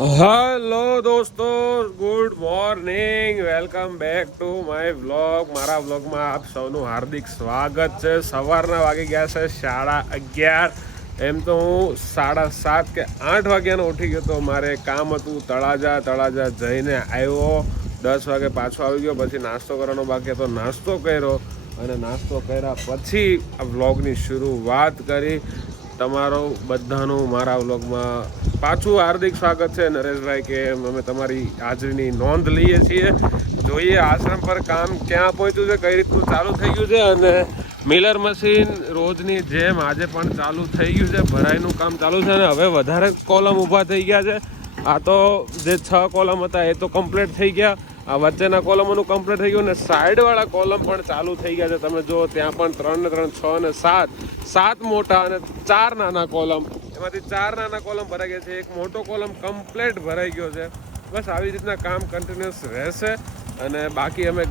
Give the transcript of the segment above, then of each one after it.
Hello દોસ્તો, good morning, welcome back to my vlog. મારા વ્લોગમાં આપ સૌનું હાર્દિક સ્વાગત છે. સવારના વાગી ગયા છે 11:30. એમ તો હું 7:30 કે 8 વાગ્યાનો ઉઠી ગયો તો મારે કામ હતું તળાજા જઈને આવ્યો. 10 વાગે પાછો આવી ગયો. પછી નાસ્તો કરવાનો બાકી હતો, નાસ્તો કર્યો અને નાસ્તો કર્યા પછી આ વ્લોગની શરૂઆત કરી. તમારો બધાનું મારા વ્લોગમાં પાછું હાર્દિક સ્વાગત છે નરેશભાઈ. કે અમે તમારી હાજરીની નોંધ લઈએ છીએ. જોઈએ આશ્રમ પર કામ ક્યાં પહોંચ્યું છે, કઈ રીતનું ચાલુ થઈ ગયું છે. અને મિલર મશીન રોજની જેમ આજે પણ ચાલુ થઈ ગયું છે, ભરાઈનું કામ ચાલુ છે. અને હવે વધારે કોલમ ઊભા થઈ ગયા છે. આ તો જે 6 કોલમ હતા એ તો કમ્પ્લીટ થઈ ગયા. આ વચ્ચેના કોલમોનું કમ્પ્લીટ થઈ ગયું અને સાઈડવાળા કોલમ પણ ચાલુ થઈ ગયા છે. તમે જો ત્યાં પણ 3 ને 3 6 ને 7 મોટા અને 4 નાના કોલમ. એમાંથી 4 નાના કોલમ ભરાઈ ગયા છે, એક મોટો કોલમ કમ્પ્લીટ ભરાઈ ગયો છે. બસ આવી રીતના કામ કન્ટિન્યુઅસ રહેશે. અને બાકી અમે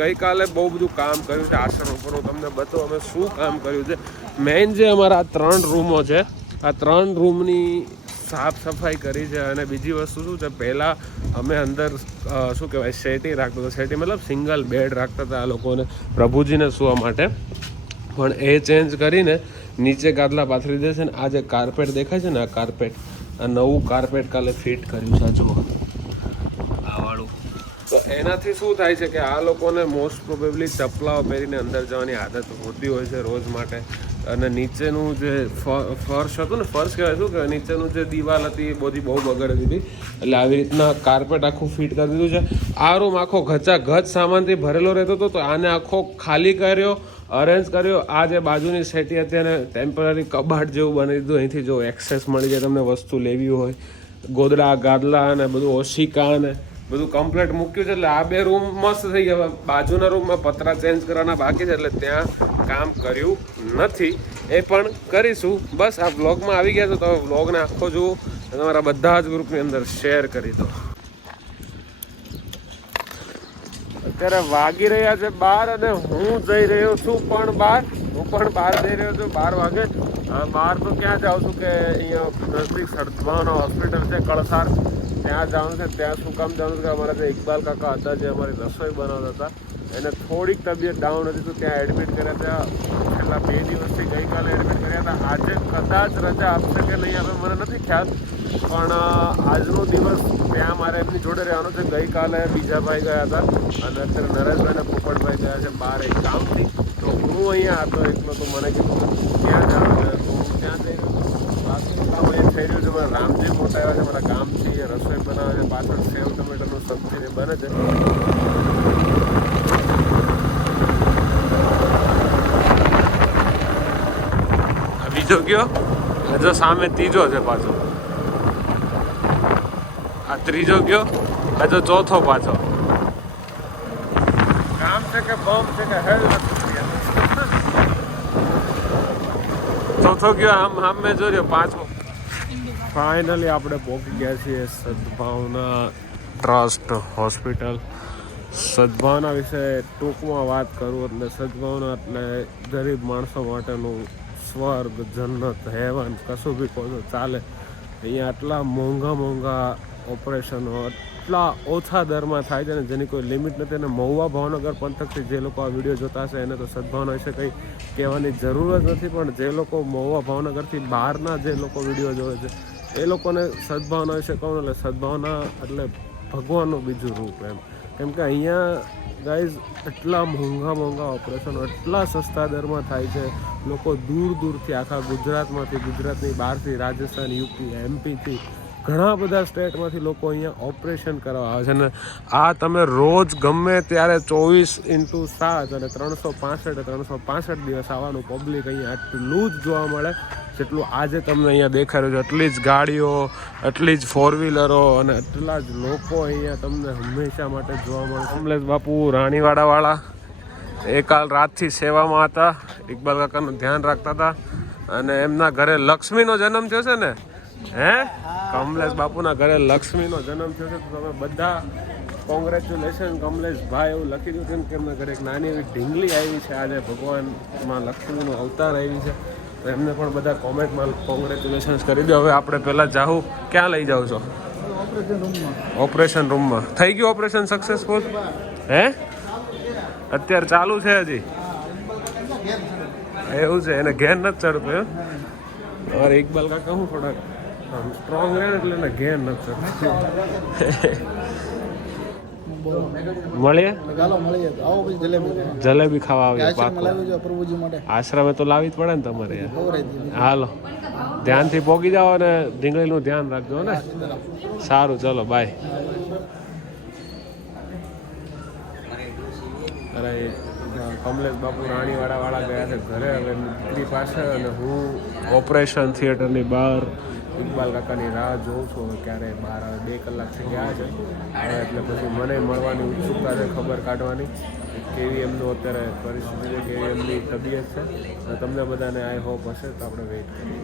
ગઈકાલે બહુ બધું કામ કર્યું છે આશ્રમ ઉપર. હું તમને બતાવું અમે શું કામ કર્યું છે. મેઇન જે અમારા 3 રૂમો છે, આ 3 રૂમની સાફ સફાઈ કરી છે. અને બીજી વસ્તુ શું છે, પહેલાં અમે અંદર શું કહેવાય સેટી રાખતા હતા. સેટી મતલબ સિંગલ બેડ રાખતા હતા આ લોકોને, પ્રભુજીને સૂવા માટે. પણ એ ચેન્જ કરીને નીચે ગાદલા પાથરી દે છે. ને આ જે કાર્પેટ દેખાય છે ને, આ કાર્પેટ, આ નવું કાર્પેટ કાલે ફિટ કર્યું છે. જુઓ આ વાળું. તો એનાથી શું થાય છે કે આ લોકોને મોસ્ટ પ્રોબેબલી ચપલાઓ પહેરીને અંદર જવાની આદત હોતી હોય છે રોજ માટે. અને નીચેનું જે ફર્શ હતું ને, ફર્શ કહેવાય શું કહેવાય, નીચેનું જે દિવાલ હતી એ બધી બહુ બગડી હતી. એટલે આવી રીતના કાર્પેટ આખું ફિટ કરી દીધું છે. આ રૂમ આખો ઘચાઘચ સામાનથી ભરેલો રહેતો હતો, તો આને આખો ખાલી કર્યો, અરેન્જ કર્યો. આ જે બાજુની સેટી હતી એને ટેમ્પરરી કબાટ જેવું બનાવી દીધું. અહીંથી જો એક્સેસ મળી જાય તમને વસ્તુ લેવી હોય, ગોદડા ગાદલા અને બધું ઓશિકા ને બધું કમ્પ્લીટ મૂક્યું છે. એટલે આ 2 રૂમ મસ્ત થઈ ગયા. બાજુના રૂમમાં પતરા ચેન્જ કરવાના બાકી છે, એટલે ત્યાં કામ કર્યું નથી. એ પણ કરીશું. બસ આ વ્લોગમાં આવી ગયા છો તો વ્લોગને આખો જુઓ, તમારા બધા જ ગ્રુપની અંદર શેર કરી દો. અત્યારે વાગી રહ્યા છે 12 અને હું જઈ રહ્યો છું પણ બહાર. હું પણ બહાર જઈ રહ્યો છું 12 વાગે. બહાર તો ક્યાં જાઉં છું કે અહીંયા નજદીક સદભાવના હોસ્પિટલ છે કળસાર, ત્યાં જવાનું છે. ત્યાં શું કામ જવાનું છે કે અમારા જે ઇકબાલ કાકા હતા જે અમારી રસોઈ બનાવતા હતા, એને થોડીક તબિયત ડાઉન હતી તો ત્યાં એડમિટ કર્યા હતા. છેલ્લા 2 દિવસથી ગઈકાલે એડમિટ કર્યા હતા. આજે કદાચ રજા આપશે કે નહીં આપે મને નથી ખ્યાલ, પણ આજનો દિવસ ત્યાં મારે એમની જોડે રહેવાનું છે. ગઈકાલે બીજા ભાઈ ગયા હતા અને અત્યારે નરેશભાઈ અને પોપટભાઈ ગયા છે બહાર એક કામથી. તો હું અહીંયા હતો એકલો, તો મને કીધું ત્યાં જવાનું, તો હું ત્યાં જઈ રહ્યો છું. બાકીનું કામ અહીંયા થઈ રહ્યું છે. મારા રામજી મોટા આવ્યા છે મારા કામથી, એ રસોઈ બનાવે છે. પાછળ સેવ ટમેટાનું સબ્જી બને છે. બીજો કયો હજુ સામે ત્રીજો છે પાછો. આ ત્રીજો કયો હજુ ચોથો પાછો. કામ છે કે બોમ્બ છે કે હેલ ચોથો કયો આમ મેં જોયો પાંચમો. ફાઇનલી આપણે પહોંચી ગયા છીએ સદભાવના ટ્રસ્ટ હોસ્પિટલ. સદભાવના વિશે ટૂંકમાં વાત કરું એટલે સદભાવના એટલે ગરીબ માણસો માટેનું સ્વર્ગ, જન્નત, હેવન, કશું બી કહો તો ચાલે. અહીંયા આટલા મોંઘા ઓપરેશનો એટલા ઓછા દરમાં થાય છે ને જેની કોઈ લિમિટ નથી. અને મહુવા ભાવનગર પંથકથી જે લોકો આ વિડીયો જોતા હશે એને તો સદભાવના વિશે કંઈ કહેવાની જરૂર જ નથી. પણ જે લોકો મહુવા ભાવનગરથી બહારના જે લોકો વિડીયો જોવે છે એ લોકોને સદભાવના વિશે કહું એટલે સદભાવના એટલે ભગવાનનું બીજું રૂપ એમ. કેમ કે અહીંયા ગાઈઝ એટલા મોંઘા ઓપરેશનો એટલા સસ્તા દરમાં થાય છે. લોકો દૂરથી આખા ગુજરાતમાંથી, ગુજરાતની બહારથી, રાજસ્થાન, યુપી, એમપીથી, ઘણા બધા સ્ટેટમાંથી લોકો અહીંયા ઓપરેશન કરવા આવે છે. અને આ તમે રોજ ગમે ત્યારે 24x7 અને 365 દિવસ આવવાનું પબ્લિક અહીંયા આટલું જ જોવા મળે જેટલું આજે તમને અહીંયા દેખાઈ રહ્યું છે. એટલી જ ગાડીઓ, એટલી જ 4 વ્હીલરો અને એટલા જ લોકો અહીંયા તમને હંમેશા માટે જોવા મળે. કમલેશ બાપુ રાણીવાડાવાળા એ કાલ રાતથી સેવામાં હતા, ઇકબાલ કાકાનું ધ્યાન રાખતા હતા. અને એમના ઘરે લક્ષ્મીનો જન્મ થયો છે ને, કમલેશ બાપુના ઘરે લક્ષ્મીનો જન્મ થયો છે. તો તમે બધા કોંગ્રેચ્યુલેશન કમલેશભાઈ એવું લખી દીધું. કેમ કે એમના ઘરે એક નાની એવી ઢીંગલી આવી છે આજે, ભગવાનમાં લક્ષ્મીનો અવતાર આવી છે. તો એમને પણ બધા કોમેન્ટમાં કોંગ્રેચ્યુલેશન્સ કરી દો. હવે આપણે પહેલાં જાઉં, ક્યાં લઈ જાઓ છો? ઓપરેશન રૂમમાં. થઈ ગયું ઓપરેશન સક્સેસફુલ? હે અત્યારે ચાલુ છે હજી? એવું છે, એને ઘેર નથી ચડતું એમ? અરે ઇકબાલ કાકા હું થોડાક સ્ટ્રોંગ રહે એટલે એને ઘેર નથી ચડતું. મળીએ જલેબી ખાવા આવીએ. આશ્રમે તો લાવી જ પડે ને તમારે. હાલો ધ્યાનથી પોગી જાઓ અને ઢીંગળીનું ધ્યાન રાખજો ને. સારું ચલો બાય. અરે કમલેશ બાપુ રાણીવાળા ગયા છે ઘરે. હવે દીકરી પાસે અને હું ઓપરેશન થિયેટરની બહાર ઇકબાલ કાકાની રાહ જોઉં છું. હવે ક્યારે બહાર આવે, 2 કલાકથી ગયા છે હવે, એટલે પછી મને મળવાની ઉત્સુકતા છે, ખબર કાઢવાની કેવી એમનું અત્યારે પરિસ્થિતિ છે, કેવી એમની તબિયત છે. અને તમને બધાને આઈ હોપ હશે તો આપણે વેઇટ કરીએ.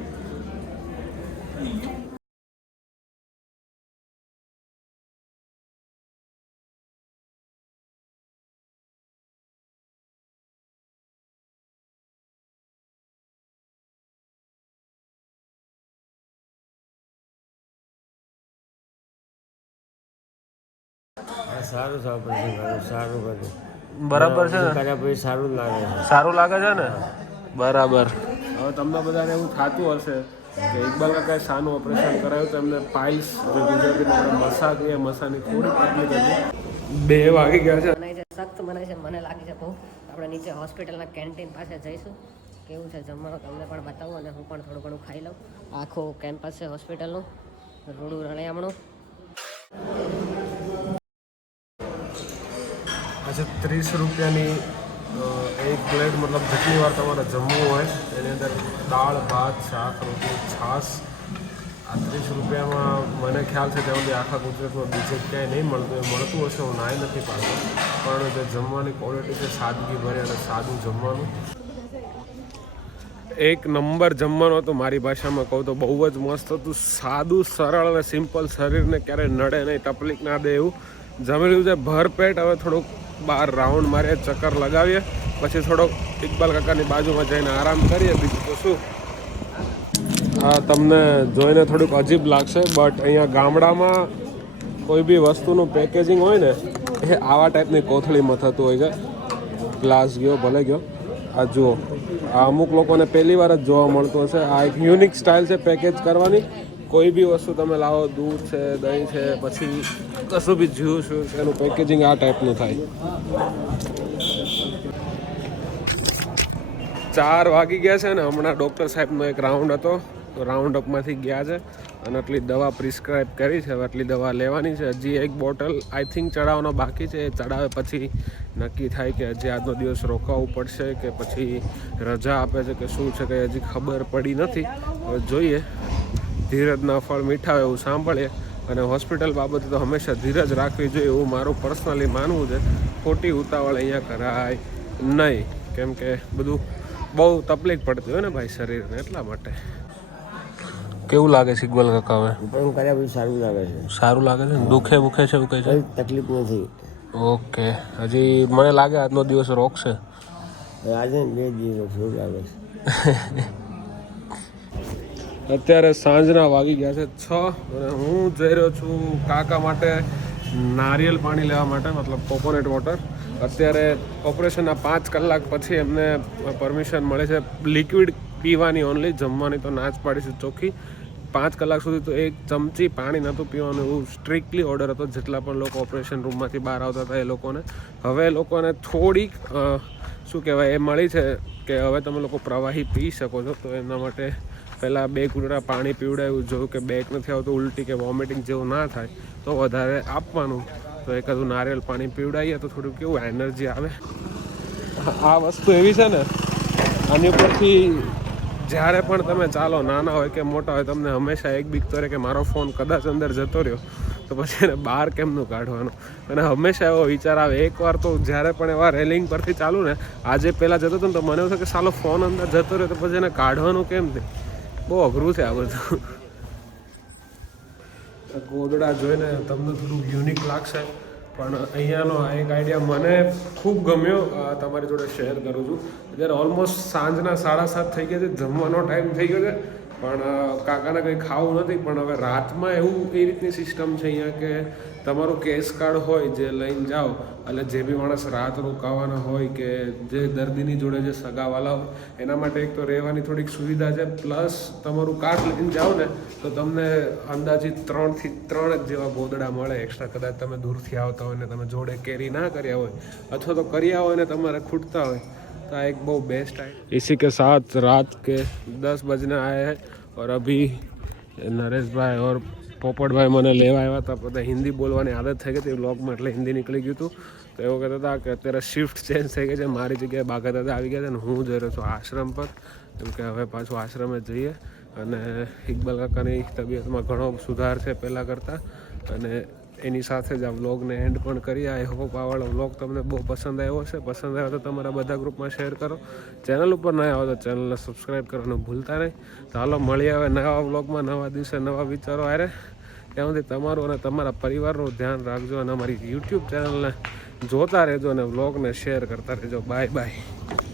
સારું છે ઓપરેશન કર્યું, સારું કર્યું. બરાબર છે ને? કર્યા પછી સારું લાગે છે. સારું લાગે છે ને? બરાબર. હવે તમને બધાને એવું થતું હશે કે ઇકબાલ કાકાએ શાનું ઓપરેશન કરાયું તો એમને પાઇલ્સ, જે ગુજરાતીમાં મસા કહીએ, મસાની થોડી તકલીફ હતી. 2 વાગી ગયા છે. સખ્ત બનાય છે, મને લાગી છે ભૂખ. આપણે નીચે હોસ્પિટલના કેન્ટીન પાસે જઈશું, કેવું છે જમવાનું તમને પણ બતાવું અને હું પણ થોડું ઘણું ખાઈ લઉં. આખું કેમ્પસ છે હોસ્પિટલનું, રૂડું રણિયામણું. આજે 30 રૂપિયાની એક પ્લેટ, મતલબ જેટલી વાર તમારે જમવું હોય એની અંદર દાળ, ભાત, શાક, રોટલી, છાશ. આ 30 રૂપિયામાં મને ખ્યાલ છે ત્યાં સુધી આખા ગુજરાતમાં બીજે ક્યાંય નહીં મળતું. એ મળતું હશે, હું નાય નથી પાડતો, પણ જે જમવાની ક્વોલિટી છે સાદગી ભરે અને સાદું જમવાનું. એક નંબર જમવાનું હતું. મારી ભાષામાં કહું તો બહુ જ મસ્ત હતું. સાદું, સરળ અને સિમ્પલ. શરીરને ક્યારેય નડે નહીં, તકલીફ ના દે એવું જમી લીધું છે ભરપેટ. હવે થોડુંક બહાર રાઉન્ડ મારીએ, ચક્કર લગાવીએ, પછી થોડોક ઇકબાલ કાકાની બાજુમાં જઈને આરામ કરીએ. બીજું તો શું. હા, તમને જોઈને થોડુંક અજીબ લાગશે, બટ અહીંયા ગામડામાં કોઈ બી વસ્તુનું પેકેજિંગ હોય ને એ આવા ટાઈપની કોથળીમાં થતું હોય છે. ગ્લાસ ગયો, ભલે ગયો. આ જુઓ, આ અમુક લોકોને પહેલી વાર જ જોવા મળતું હશે. આ એક યુનિક સ્ટાઇલ છે પેકેજ કરવાની. કોઈ બી વસ્તુ તમે લાવો, દૂધ છે, દહીં છે, પછી કશું બી જ્યુસ, એનું પેકેજિંગ આ ટાઈપનું થાય. 4 વાગી ગયા છે ને હમણાં ડૉક્ટર સાહેબનો એક રાઉન્ડ હતો, તો રાઉન્ડ અપમાંથી ગયા છે અને આટલી દવા પ્રિસ્ક્રાઇબ કરી છે. હવે આટલી દવા લેવાની છે. હજી એક બોટલ આઈ થિંક ચડાવવાનો બાકી છે. એ ચડાવે પછી નક્કી થાય કે હજી આજનો દિવસ રોકાવું પડશે કે પછી રજા આપે છે કે શું છે, કે હજી ખબર પડી નથી. હવે જોઈએ. ધીરજના ફળ મીઠા હોય એવું સાંભળીએ. અને હોસ્પિટલ બાબતે તો હંમેશા ધીરજ રાખવી જોઈએ એવું મારું પર્સનલી માનવું છે. ખોટી ઉતાવળ અહીંયા કરાય નહીં, કેમ કે બધું બહુ તકલીફ પડતી હોય ને ભાઈ શરીરને, એટલા માટે. કેવું લાગે છે ઇકબાલ કાકા? હવે ઓપરેશન કર્યા પછી સારું લાગે છે. સારું લાગે છે ને? દુખે બુખે છે એવું કંઈ છે? તકલીફ નથી. ઓકે. હજી મને લાગે આજનો દિવસ રોકશે. આજે 2 દિવસ શું લાગે છે. અત્યારે સાંજના વાગી ગયા છે 6 અને હું જઈ રહ્યો છું કાકા માટે નારિયેલ પાણી લેવા માટે, મતલબ કોકોનટ વોટર. અત્યારે ઓપરેશનના 5 કલાક પછી એમને પરમિશન મળે છે લિક્વિડ પીવાની ઓનલી. જમવાની તો ના જ પાડીશું ચોખ્ખી. 5 કલાક સુધી તો 1 ચમચી પાણી નહોતું પીવાનું, એવું સ્ટ્રિક્ટલી ઓર્ડર હતો જેટલા પણ લોકો ઓપરેશન રૂમમાંથી બહાર આવતા હતા એ લોકોને. હવે એ લોકોને થોડીક શું કહેવાય એ મળી છે કે હવે તમે લોકો પ્રવાહી પી શકો છો. તો એના માટે પહેલાં 2 ઘૂંટડા પાણી પીવડાવ્યું, જોયું કે બેક નથી આવતું, ઉલટી કે વોમિટિંગ જેવું ના થાય તો વધારે આપવાનું. તો એકાદું નારિયેલ પાણી પીવડાવીએ તો થોડું કેવું એનર્જી આવે. આ વસ્તુ એવી છે ને, આની ઉપરથી જ્યારે પણ તમે ચાલો, નાના હોય કે મોટા હોય, તમને હંમેશા એક બીક તો રહે કે મારો ફોન કદાચ અંદર જતો રહ્યો તો પછી એને બહાર કેમનું કાઢવાનું. અને હંમેશા એવો વિચાર આવે. એકવાર તો જ્યારે પણ એવા રેલિંગ પરથી ચાલું ને, આજે પહેલાં જતો હતો ને તો મને એવું થાય કે સાલો ફોન અંદર જતો રહ્યો તો પછી એને કાઢવાનું કેમ છે. બહુ અઘરું છે આ બધું. ગોદડા જોઈને તમને થોડુંક યુનિક લાગશે, પણ અહીંયાનો આ એક આઈડિયા મને ખૂબ ગમ્યો, તમારી જોડે શેર કરું છું. અત્યારે ઓલમોસ્ટ સાંજના 7:30 થઈ ગયા છે, જમવાનો ટાઈમ થઈ ગયો છે, પણ કાકાને કંઈ ખાવું નથી. પણ હવે રાતમાં એવું એ રીતની સિસ્ટમ છે અહીંયા કે તમારું કેશ કાર્ડ હોય જે લઈને જાઓ, એટલે જે બી માણસ રાત રોકાવાના હોય કે જે દર્દીની જોડે જે સગાવાલા હોય એના માટે એક તો રહેવાની થોડીક સુવિધા છે. પ્લસ તમારું કાર્ડ લઈને જાઓ ને તો તમને અંદાજિત 3 થી 3 જ જેવા ગોદડા મળે એક્સ્ટ્રા. કદાચ તમે દૂરથી આવતા હોય ને તમે જોડે કેરી ના કર્યા હોય અથવા તો કર્યા હોય ને તમારે ખૂટતા હોય तो एक बहुत बेस्ट है. इसी के साथ रात के 10 बजने आए हैं और अभी नरेश भाई और पोपट भाई મને લેવા આવ્યા હતા. બધા હિન્દી બોલવાની આદત થઈ ગઈ હતી વ્લોગમાં, એટલે હિન્દી નીકળી ગયું હતું. તો એવું કહેતા હતા કે અત્યારે શિફ્ટ ચેન્જ થઈ ગઈ છે, મારી જગ્યાએ બાગા દાદા આવી ગયા છે અને હું જઈ રહ્યો છું આશ્રમ પર, કેમ કે હવે પાછું આશ્રમે જઈએ. અને ઇકબાલ કાકાની તબિયતમાં ઘણો સુધાર છે પહેલાં કરતાં. અને એની સાથે જ આ વ્લોગને એન્ડ પણ કરીએ. આઈ હોપ આ વાળો વ્લોગ તમને બહુ પસંદ આવ્યો હશે. પસંદ આવ્યો તો તમારા બધા ગ્રુપમાં શેર કરો. ચેનલ ઉપર ન આવો તો ચેનલને સબસ્ક્રાઈબ કરવાનું ભૂલતા નહીં. તો હાલો મળીએ હવે નવા વ્લોગમાં, નવા દિવસે નવા વિચારો આરે. ત્યાં સુધી તમારું અને તમારા પરિવારનું ધ્યાન રાખજો અને અમારી યુટ્યુબ ચેનલને જોતા રહેજો અને વ્લોગને શેર કરતા રહેજો. Bye bye.